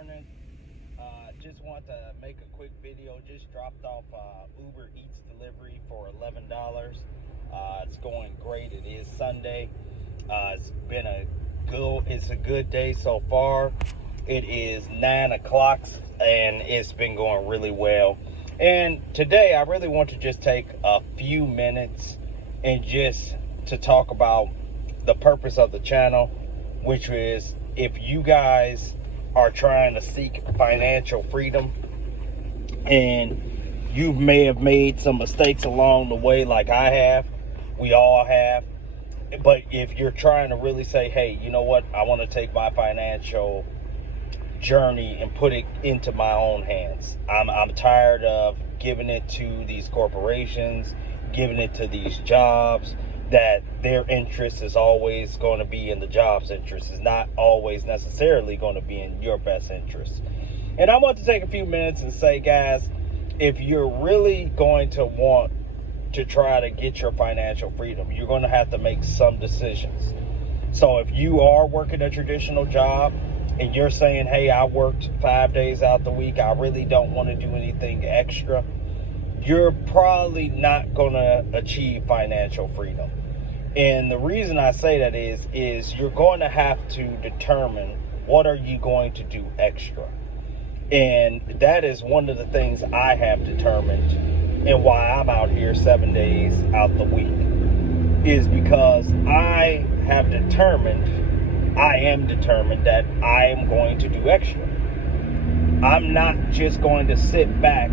morning. Just want to make a quick video. Just dropped off Uber Eats delivery for $11. It's going great. It is Sunday. It's a good day so far. It is 9 o'clock and it's been going really well. And today I really want to just take a few minutes and just to talk about the purpose of the channel, which is if you guys are trying to seek financial freedom and you may have made some mistakes along the way, like I have, we all have, but if you're trying to really say, hey, you know what, I want to take my financial journey and put it into my own hands. I'm tired of giving it to these corporations, giving it to these jobs, that their interest is always going to be in the job's interest. Is not always necessarily going to be in your best interest. And I want to take a few minutes and say, guys, if you're really going to want to try to get your financial freedom, you're going to have to make some decisions. So if you are working a traditional job and you're saying, hey, I worked 5 days out the week, I really don't want to do anything extra, you're probably not going to achieve financial freedom. And the reason I say that is you're going to have to determine what are you going to do extra. And that is one of the things I have determined and why I'm out here 7 days out the week, is because I am determined that I am going to do extra. I'm not just going to sit back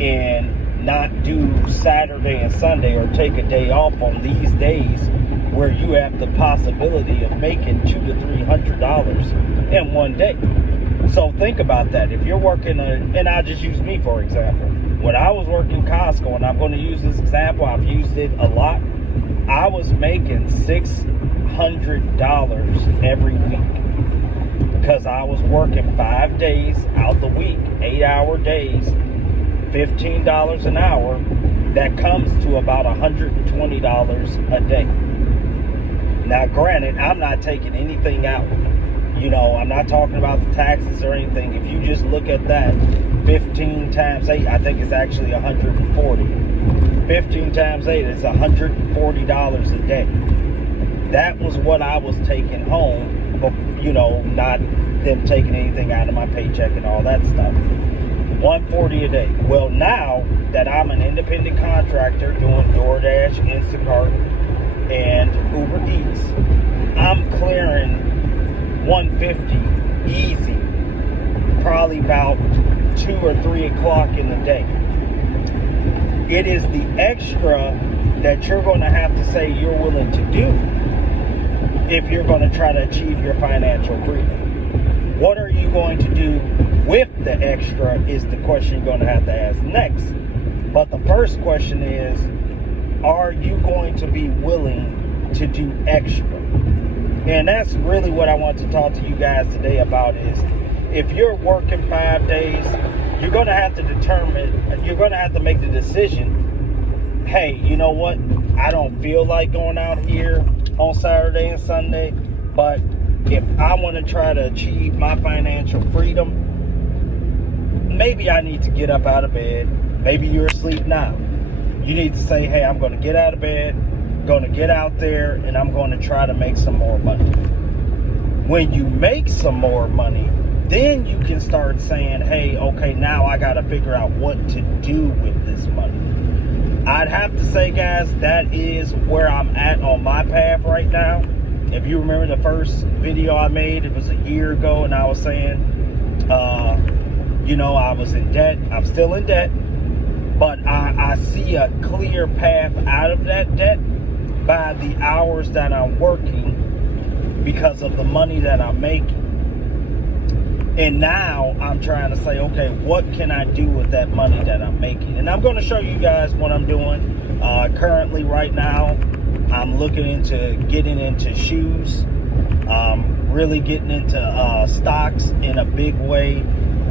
and not do Saturday and Sunday or take a day off on these days where you have the possibility of making $200 to $300 in one day. So think about that. If you're working, and I'll just use me for example. When I was working Costco, and I'm going to use this example, I've used it a lot, I was making $600 every week because I was working 5 days out the week, 8-hour days, $15 an hour. That comes to about $120 a day. Now granted, I'm not taking anything out. You know, I'm not talking about the taxes or anything. If you just look at that, 15 times 8, I think it's actually 140. 15 times 8 is $140 a day. That was what I was taking home, but, you know, not them taking anything out of my paycheck and all that stuff. $140 a day. Well, now that I'm an independent contractor doing DoorDash, Instacart, and Uber Eats, I'm clearing $150 easy, probably about 2 or 3 o'clock in the day. It is the extra that you're going to have to say you're willing to do if you're going to try to achieve your financial freedom. What are you going to do with the extra is the question you're going to have to ask next. But the first question is, are you going to be willing to do extra? And that's really what I want to talk to you guys today about, is if you're working 5 days, you're going to have to make the decision, hey, you know what? I don't feel like going out here on Saturday and Sunday, but if I want to try to achieve my financial freedom, maybe I need to get up out of bed. Maybe you're asleep now. You need to say, hey, I'm going to get out of bed, going to get out there, and I'm going to try to make some more money. When you make some more money, then you can start saying, hey, okay, now I got to figure out what to do with this money. I'd have to say, guys, that is where I'm at on my path right now. If you remember the first video I made, it was a year ago, and I was saying, you know, I was in debt. I'm still in debt, but I see a clear path out of that debt by the hours that I'm working because of the money that I'm making. And now I'm trying to say, okay, what can I do with that money that I'm making? And I'm going to show you guys what I'm doing. Currently, right now, I'm looking into getting into shoes, really getting into stocks in a big way,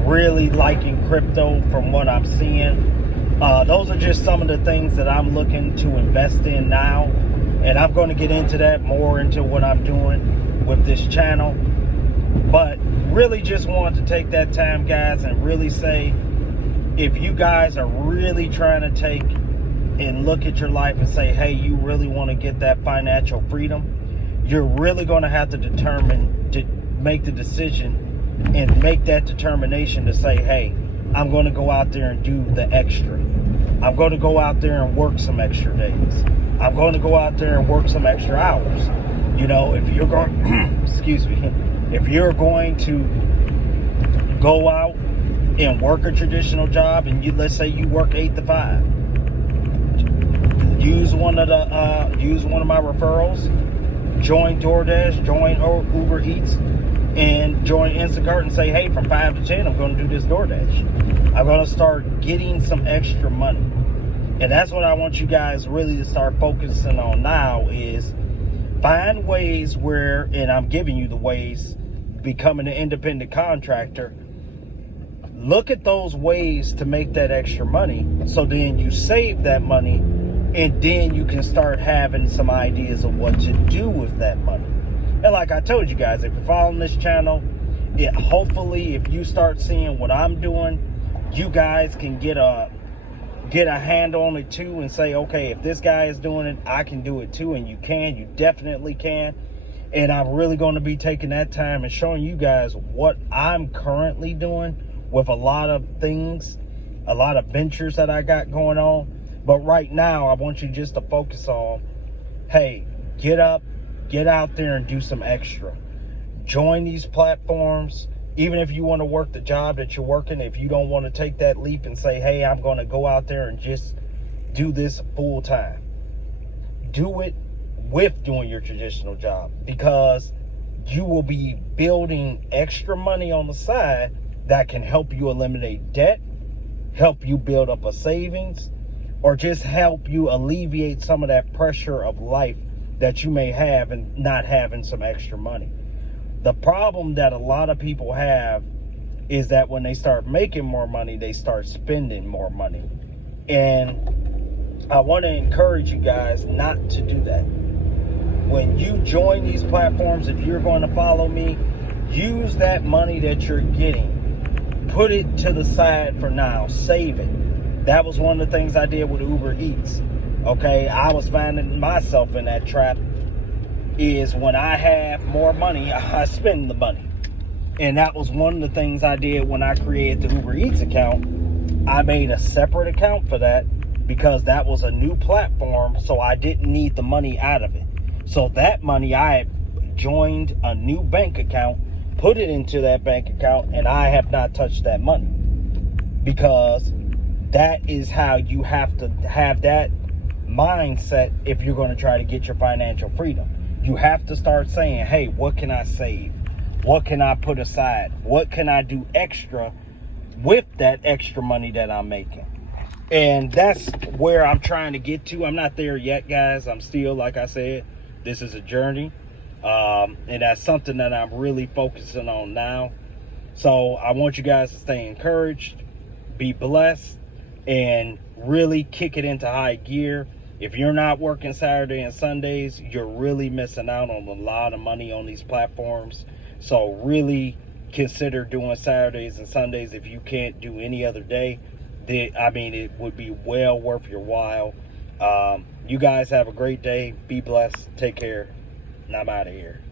really liking crypto from what I'm seeing. Those are just some of the things that I'm looking to invest in now. And I'm going to get into that more, into what I'm doing with this channel. But really just wanted to take that time, guys, and really say, if you guys are really trying to take and look at your life and say, hey, you really want to get that financial freedom, you're really going to have to make the decision and make that determination to say, hey, I'm going to go out there and do the extra. I'm going to go out there and work some extra days. I'm going to go out there and work some extra hours. You know, if you're going, excuse me, if you're going to go out and work a traditional job, and let's say you work 8 to 5, use one of my referrals, join DoorDash, join Uber Eats, and join Instacart, and say, hey, from 5 to 10, I'm going to do this DoorDash. I'm going to start getting some extra money. And that's what I want you guys really to start focusing on now, is find ways where, and I'm giving you the ways, becoming an independent contractor. Look at those ways to make that extra money, so then you save that money, and then you can start having some ideas of what to do with that money. And like I told you guys, if you're following this channel, hopefully if you start seeing what I'm doing, you guys can get a hand on it too, and say, okay, if this guy is doing it, I can do it too. And you definitely can. And I'm really going to be taking that time and showing you guys what I'm currently doing with a lot of things, a lot of ventures that I got going on. But right now, I want you just to focus on, hey, get up, get out there and do some extra. Join these platforms. Even if you want to work the job that you're working, if you don't want to take that leap and say, hey, I'm going to go out there and just do this full time, do it with doing your traditional job, because you will be building extra money on the side that can help you eliminate debt, help you build up a savings, or just help you alleviate some of that pressure of life that you may have in not having some extra money. The problem that a lot of people have is that when they start making more money, they start spending more money. And I want to encourage you guys not to do that. When you join these platforms, if you're going to follow me, use that money that you're getting. Put it to the side for now. Save it. That was one of the things I did with Uber Eats. Okay, I was finding myself in that trap. Is when I have more money, I spend the money. And that was one of the things I did when I created the Uber Eats account. I made a separate account for that because that was a new platform, so I didn't need the money out of it. So that money, I had joined a new bank account, put it into that bank account, and I have not touched that money, because that is how you have to have that mindset if you're going to try to get your financial freedom. You have to start saying, hey, what can I save? What can I put aside? What can I do extra with that extra money that I'm making? And that's where I'm trying to get to. I'm not there yet, guys. I'm still, like I said, this is a journey. And that's something that I'm really focusing on now. So I want you guys to stay encouraged, be blessed, and really kick it into high gear. If you're not working Saturday and Sundays, you're really missing out on a lot of money on these platforms. So really consider doing Saturdays and Sundays if you can't do any other day. It would be well worth your while. You guys have a great day. Be blessed. Take care. And I'm out of here.